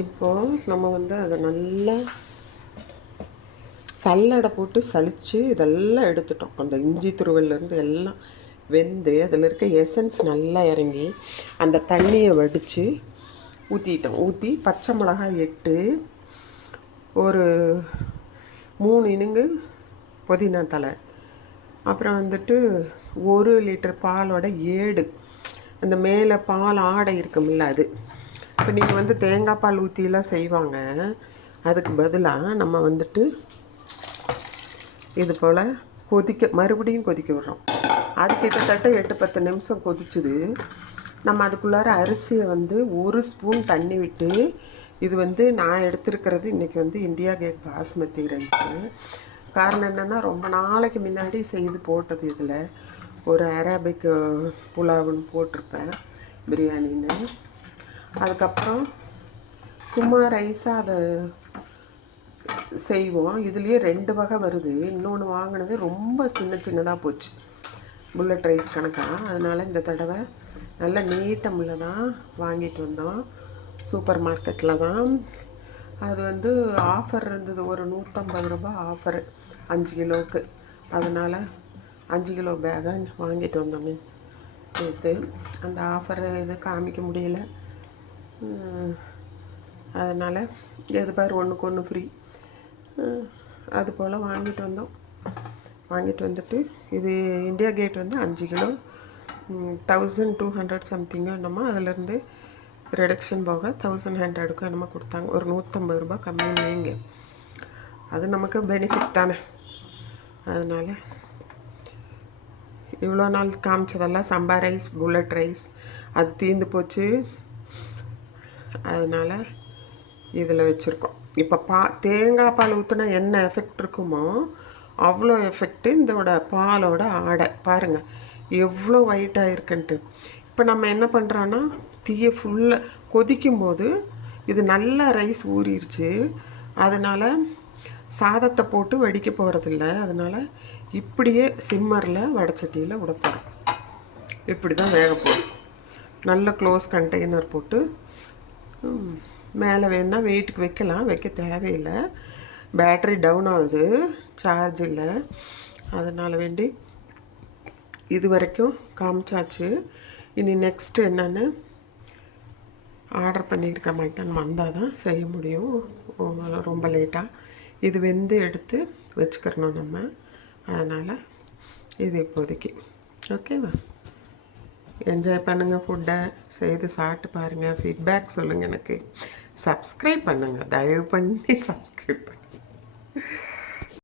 இப்போது நம்ம வந்து அதை நல்லா சல்லடை போட்டு சலித்து இதெல்லாம் எடுத்துட்டோம். அந்த இஞ்சி துருவல்லேருந்து எல்லாம் வெந்து அதில் இருக்க எசன்ஸ் நல்லா இறங்கி அந்த தண்ணியை வடித்து ஊற்றிட்டோம். ஊற்றி பச்சை மிளகாய் 8, ஒரு 3 இனுங்கு புதினா தலை, அப்புறம் வந்துட்டு 1 லிட்டர் பாலோட ஏடு, அந்த மேலே பால் ஆடை இருக்குமில்ல அது. இப்போ நீங்கள் வந்து தேங்காய் பால் ஊற்றிலாம் செய்வாங்க, அதுக்கு பதிலாக நம்ம வந்துட்டு இது போல் மறுபடியும் கொதிக்க விடுறோம். அது கிட்டத்தட்ட 8-10 நிமிஷம் கொதிச்சுது. நம்ம அதுக்குள்ளார அரிசியை வந்து 1 ஸ்பூன் தண்ணி விட்டு, இது வந்து நான் எடுத்துருக்கிறது இன்றைக்கி வந்து இந்தியா கேட் பாஸ்மதி ரைஸு. காரணம் என்னென்னா, ரொம்ப நாளைக்கு முன்னாடி செய்து போட்டது. இதில் ஒரு அரேபிக் புலாவுன்னு போட்டிருப்பேன், பிரியாணின்னு. அதுக்கப்புறம் சும்மா ரைஸாக அதை செய்வோம். இதுலேயே 2 வகை வருது. இன்னொன்று வாங்கினது ரொம்ப சின்னதாக போச்சு, புல்லட் ரைஸ் கணக்காக. அதனால் இந்த தடவை நல்ல நீட்டமில் தான் வாங்கிட்டு வந்தோம், சூப்பர் மார்க்கெட்டில் தான். அது வந்து ஆஃபர் இருந்தது, ஒரு 150 ரூபா ஆஃபரு 5 கிலோவுக்கு. அதனால் 5 கிலோ பேக்காக வாங்கிட்டு வந்தோமே நேற்று. அந்த ஆஃபர் இது காமிக்க முடியல, அதனால் எது பார் ஒன்றுக்கு ஒன்று ஃப்ரீ, அது போல் வாங்கிட்டு வந்தோம். வாங்கிட்டு வந்துட்டு இது இந்தியா கேட் வந்து 5 கிலோ 1200 சம்திங்கோ என்னமோ, அதிலேருந்து ரிடக்ஷன் போக 1100க்கும் என்னமோ கொடுத்தாங்க. ஒரு 150 ரூபா கம்மின்னு வைங்க, அது நமக்கு பெனிஃபிட் தானே. அதனால் இவ்வளோ நாள் காமிச்சதெல்லாம் சம்பா ரைஸ், புல்லட் ரைஸ், அது தீர்ந்து போச்சு. அதனால் இதில் வச்சுருக்கோம். இப்போ தேங்காய் பால் ஊற்றினா என்ன எஃபெக்ட் இருக்குமோ அவ்வளோ எஃபெக்ட்டு இதோட பாலோட ஆடை. பாருங்கள் எவ்வளோ ஒயிட்டாக இருக்குன்ட்டு. இப்போ நம்ம என்ன பண்ணுறோன்னா, தீயை ஃபுல்லாக கொதிக்கும்போது இது நல்லா ரைஸ் ஊறிடுச்சு. அதனால் சாதத்தை போட்டு வடிக்க போகிறதில்ல. அதனால் இப்படியே சிம்மரில் வடச்சட்டியில் விட போகிறோம். இப்படி தான் வேக போகும். நல்ல க்ளோஸ் கண்டெய்னர் போட்டு மேலே வேணால் வெயிட்டுக்கு வைக்கலாம், வைக்க தேவையில்லை. பேட்ரி டவுன் ஆகுது, சார்ஜ் இல்லை. அதனால் வேண்டி இது வரைக்கும் காமிச்சாச்சு. இனி நெக்ஸ்ட்டு என்னென்னு ஆர்டர் பண்ணியிருக்க மட்டன் வந்தால் தான் செய்ய முடியும், ரொம்ப லேட்டாக. இது வெந்து எடுத்து வச்சுக்கிறணும் நம்ம. அதனால் இது இப்போதைக்கு ஓகேவா. என்ஜாய் பண்ணுங்கள், ஃபுட்டை செய்து சாப்பிட்டு பாருங்கள், ஃபீட்பேக் சொல்லுங்கள் எனக்கு. சப்ஸ்கிரைப் பண்ணுங்கள், தயவு பண்ணி சப்ஸ்கிரைப் பண்ணுங்கள்.